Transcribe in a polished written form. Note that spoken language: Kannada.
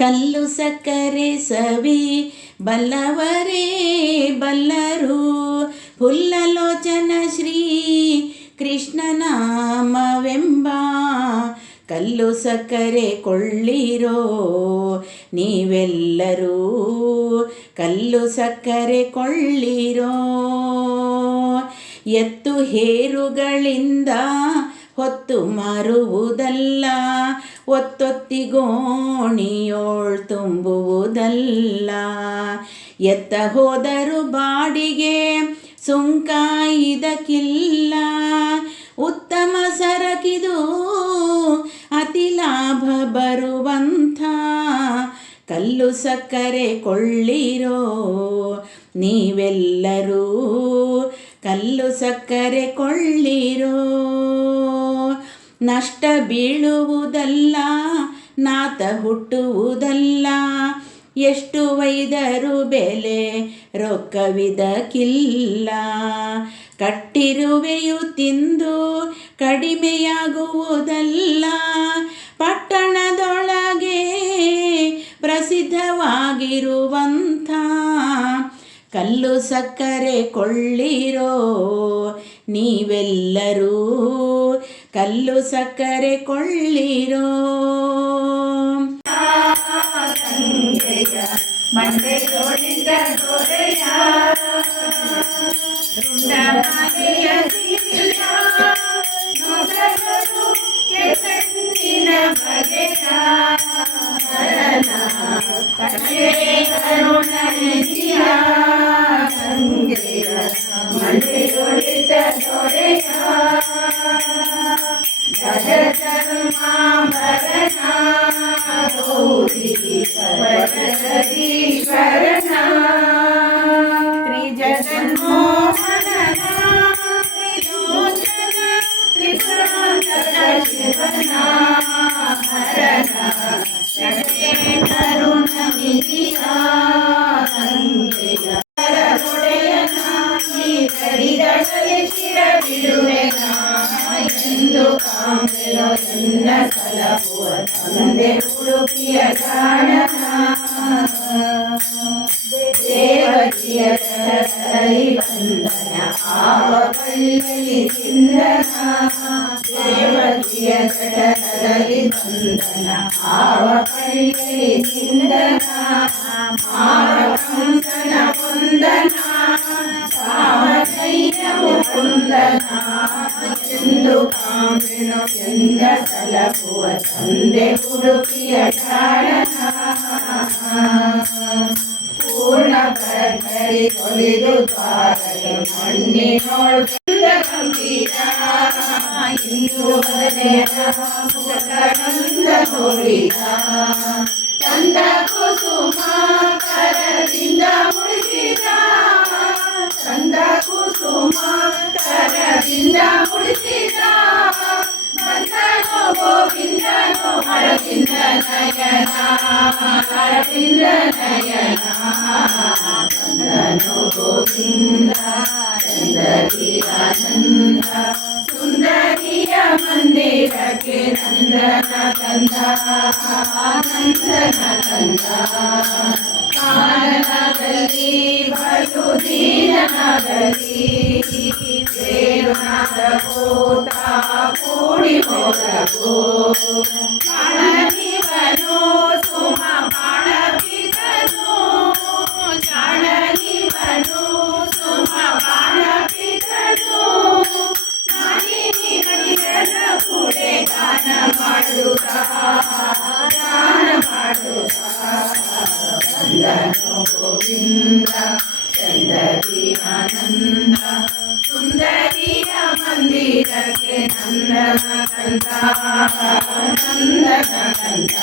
ಕಲ್ಲು ಸಕ್ಕರೆ ಸವಿ ಬಲ್ಲವರೇ ಬಲ್ಲರು, ಪುಲ್ಲಲೋಚನ ಶ್ರೀ ಕೃಷ್ಣನಾಮವೆಂಬ ಕಲ್ಲು ಸಕ್ಕರೆ ಕೊಳ್ಳಿರೋ ನೀವೆಲ್ಲರೂ, ಕಲ್ಲು ಸಕ್ಕರೆ ಕೊಳ್ಳಿರೋ. ಎತ್ತು ಹೇರುಗಳಿಂದ ಹೊತ್ತು ಮಾರುವುದಲ್ಲ, ಒತ್ತೊತ್ತಿಗೋಣಿಯೋಳ್ ತುಂಬುವುದಲ್ಲ. ಎತ್ತ ಹೋದರು ಬಾಡಿಗೆ ಸುಂಕ ಇದಕ್ಕಿಲ್ಲ, ಉತ್ತಮ ಸರಕಿದು ಅತಿ ಲಾಭ ಬರುವಂಥ ಕಲ್ಲು ಸಕ್ಕರೆ ಕೊಳ್ಳಿರೋ ನೀವೆಲ್ಲರೂ, ಕಲ್ಲು ಸಕ್ಕರೆ ಕೊಳ್ಳಿರೋ. ನಷ್ಟ ಬೀಳುವುದಲ್ಲ, ನಾತ ಹುಟ್ಟುವುದಲ್ಲ, ಎಷ್ಟು ಒಯ್ದರೂ ಬೆಲೆ ರೊಕ್ಕವಿದಕ್ಕಿಲ್ಲ. ಕಟ್ಟಿರುವೆಯು ತಿಂದು ಕಡಿಮೆಯಾಗುವುದಲ್ಲ, ಪಟ್ಟಣದೊಳಗೆ ಪ್ರಸಿದ್ಧವಾಗಿರುವಂಥ ಕಲ್ಲು ಸಕ್ಕರೆ ಕೊಳ್ಳಿರೋ ನೀವೆಲ್ಲರೂ, ಕಲ್ಲು ಸಕ್ಕರೆ ಕೊಳ್ಳಿರೋ. ಮಂಡೆಯೊಳಿದ ದೊರೆಯ ರುಂಡಮಾಲೆಯ ಸಿರಿಯ ಮೊಸರು ಕೆಸಂದಿನ ಬಗೆಯ ಹರನ ಕಡೆ ಕರುಣನಿಧಿಯ ಸಂಗೆಯ ಮಂಡೆಯೊಳಿದ ದೊರೆಯ ಜಗಧರ್ಮಾಂಬರನ ಗೌರಿ ಜಗದೀಶ್ವರನ ತ್ರಿಜಗನ್ಮೋಹನನ ತ್ರಿಲೋಚನ ತ್ರಿಪುರಾಂತಕ ಶಿವನ ಹರನ ಕಡೆ ಕರುಣನಿಧಿಯ ಸಂಗೆಯ ಒಡೆಯನ ಈ ಕರಿದಡಲೆ ಶಿರ ಬಿಡುವೆನ ಎಂದು ಕಾಂಬೆಯೋ ಎನ್ನ ಸಲಹುವ ತಂದೆ ಉಡುಪಿಯ ಜಾಣನ. ದೇವಕಿಯ ಕರಸರಿ ಬಂಧನ ಆವ ಕೈಯಲ್ಲಿ ಚಿಂದನ, ದೇವಕಿಯ ಕರಸರಿ ಬಂಧನ ಆವ ಕೈಯಲ್ಲಿ ಚಿಂದನ. ಮಾರಕಂಸನ ವಂದನ ಸಾಮಧೈರ್ಯವು ಕುಂದನ ಎಂದು ಕಾಂಬೆನೋ ಎಂದ ಸಲಹುವ ತಂದೆ ಉಡುಪಿಯ ಜಾಣನ. ಪೂರ್ಣ ಭದ್ರರಿ ತೊಳೆದು ದ್ವಾರಗೆ ಮಣ್ಣಿನೋಳ್ ಗಂಭೀರ, ಇಂದು ಬದನೆಯ ಮುಖಗಳಂದ ನೋಡಿದ. ಚಂದ ಕುಸುಮ ಕರದಿಂದ ಮುಡಿಸಿದ, ಚಂದ ಕುಸುಮ ಕರದಿಂದ ಮುಡಿಸಿದ. ಬಂದನು ಗೋವಿಂದನು ಅರವಿಂದ ನಯನ, ಅರವಿಂದ ನಯನ. ಬಂದನು ಗೋವಿಂದ ಚಂದಗಿ ಆನಂದ, ಸುಂದರಿಯ ಮಂದಿರಕ್ಕೆ ನಂದನ ಕಂದ, ನಂದನ ಕಂದ. ಕಾನನದಲ್ಲಿ ಬಲು ದೀನನಾಗಲಿ, ದೇವನಾದ ಭೂತ ಕೂಡಿ ಹೋದಗೋ. ಕಾಣನಿವನು ಸುಮ ಬಾಣ ಪಿತನು, ಕಾಣನಿವನು ಸುಮ ಬಾಣ ಪಿತನು. ನಾನಿನಿ ಹರಿಹರ ಕೂಡೆ ಗಾನ ಮಾಡುತ್ತ, ಗಾನ ಮಾಡುತ್ತ. ಬಂದನು ಗೋವಿಂದ ಚಂದಗಿ ಆನಂದ, ಸುಂದರಿಯ ಮಂದಿರಕ್ಕೆ ನಂದನ ಕಂದ, ನಂದನ ಕಂದ.